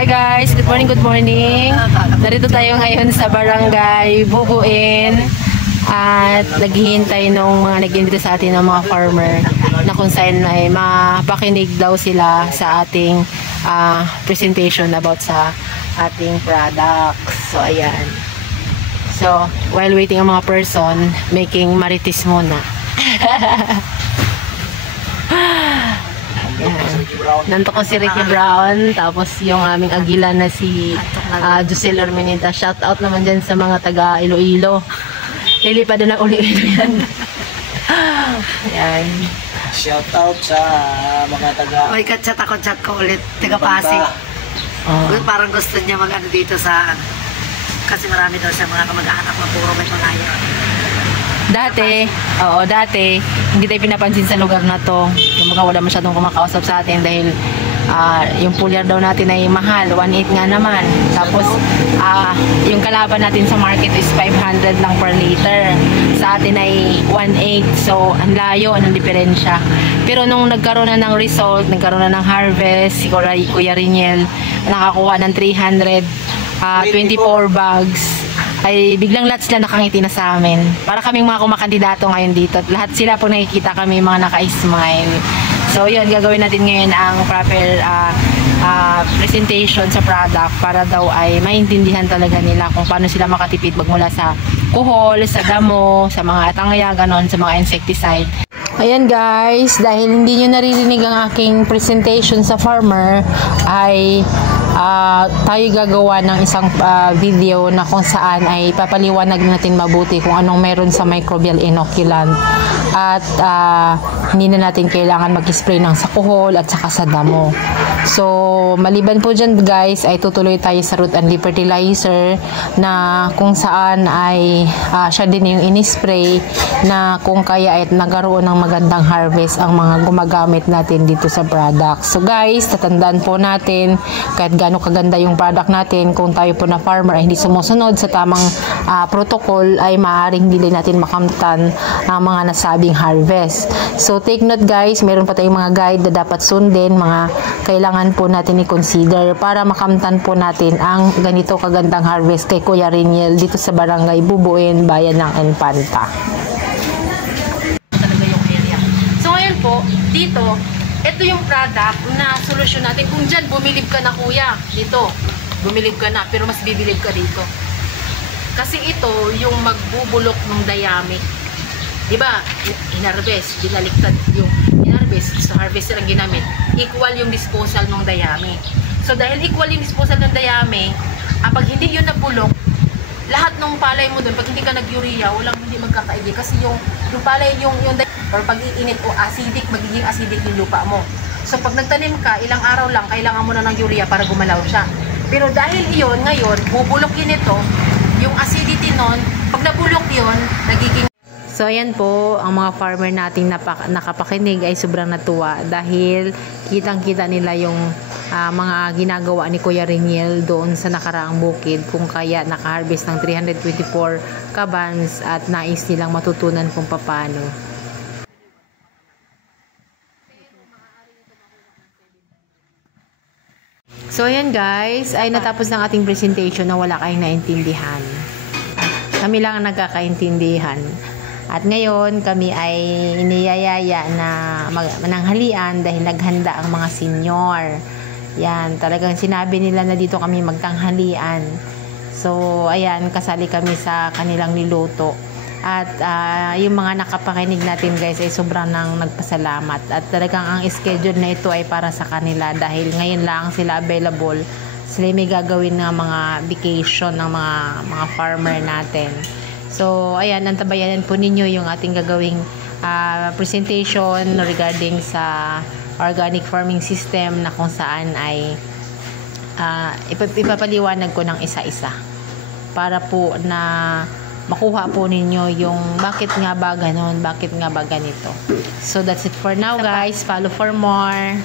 Hi guys, good morning, good morning. Narito tayo ngayon sa barangay Bubuin at naghihintay ng mga nag-invite sa atin ng mga farmer na kung saan ay mapakinig daw sila sa ating presentation about sa ating products. So ayan. So while waiting ang mga person, making marites muna. Nanto ko si Ricky Brown, tapos yung aming agila na si Josel Ormenita. Shout out naman dyan sa mga taga Iloilo. Lilipad na ng Iloilo yan. Ayan. Shout out sa mga taga... May chat ko ulit, taga Pasig. Parang gusto niya mag-ano dito sa... Kasi marami daw sa mga kamag-anak na puro may pangaya. Dati, hindi tayo pinapansin sa lugar na to. Kumbaga wala masyadong kumakausap sa atin dahil yung pulyar daw natin ay mahal, 1.8 nga naman. Tapos yung kalaban natin sa market is 500 lang per liter. Sa atin ay 1.8. So ang layo ng diferensya. Pero nung nagkaroon na ng result, nagkaroon na ng harvest, si Kuya Riniel nakakuha ng 324 bags. Ay biglang lahat sila nakangiti na sa amin. Para kaming mga kumakandidato ngayon dito. Lahat sila po nakikita kami mga naka-smile. So yun, gagawin natin ngayon ang proper presentation sa product para daw ay maintindihan talaga nila kung paano sila makatipid magmula sa kuhol, sa damo, sa mga atangaya, ganon, sa mga insecticide. Ayan guys, dahil hindi nyo naririnig ang aking presentation sa farmer, ay tayo gagawa ng isang video na kung saan ay papaliwanag natin mabuti kung anong meron sa microbial inoculant at hindi na natin kailangan mag-spray ng sa kuhol at saka sa damo. So maliban po dyan guys, ay tutuloy tayo sa root and leaf fertilizer na kung saan ay siya din yung inispray na kung kaya ay nagkaroon ng magandang harvest ang mga gumagamit natin dito sa product. So guys, tatandaan po natin kahit gaano kaganda yung product natin, kung tayo po na farmer ay hindi sumusunod sa tamang protocol, ay maaaring hindi natin makamtan ang mga nasabing harvest. So take note guys, meron pa tayong mga guide na dapat sundin, mga kailangan po natin i-consider para makamtan po natin ang ganito kagandang harvest kay Kuya Riniel dito sa barangay Bubuin, bayan ng Infanta. Talaga yung area. So ngayon po, dito ito yung product na solusyon natin. Kung dyan, bumilib ka na kuya. Dito, bumilib ka na. Pero mas bibilib ka dito. Kasi ito, yung magbubulok ng dayami. Diba? In-harvest. Binaliktad yung in-harvest. So, harvester ang ginamit. Equal yung disposal ng dayami. So, dahil equal yung disposal ng dayami, pag hindi yun nabulok, lahat ng palay mo doon, pag hindi ka nag-urea, walang hindi magkakaigi. Kasi yung palay, yung or pag iinit o acidic, magiging acidic yung lupa mo. So pag nagtanim ka, ilang araw lang, kailangan mo na ng urea para gumalaw siya. Pero dahil iyon, ngayon, bubulokin ito, yung acidity nun, pag nabulok yun, nagiging... So ayan po, ang mga farmer nating nakapakinig ay sobrang natuwa dahil kitang-kita nila yung mga ginagawa ni Kuya Riniel doon sa nakaraang bukid, kung kaya naka-harvest ng 324 kabans at nais nilang matutunan kung paano. So ayan guys, ay natapos ng ating presentation na wala kayong naintindihan. Kami lang ang nagkakaintindihan. At ngayon kami ay iniyayaya na mananghalian dahil naghanda ang mga senior. Yan, talagang sinabi nila na dito kami magtanghalian. So ayan, kasali kami sa kanilang niluto. At yung mga nakapakinig natin guys ay sobrang nang nagpasalamat. At talagang ang schedule na ito ay para sa kanila dahil ngayon lang sila available. Sila may gagawin ng mga vacation ng mga farmer natin. So ayan, antabayanan po ninyo yung ating gagawing presentation regarding sa organic farming system na kung saan ay ipapaliwanag ko ng isa-isa para po na makuha po ninyo yung bakit nga ba ganon, bakit nga ba ganito. So that's it for now guys. Follow for more.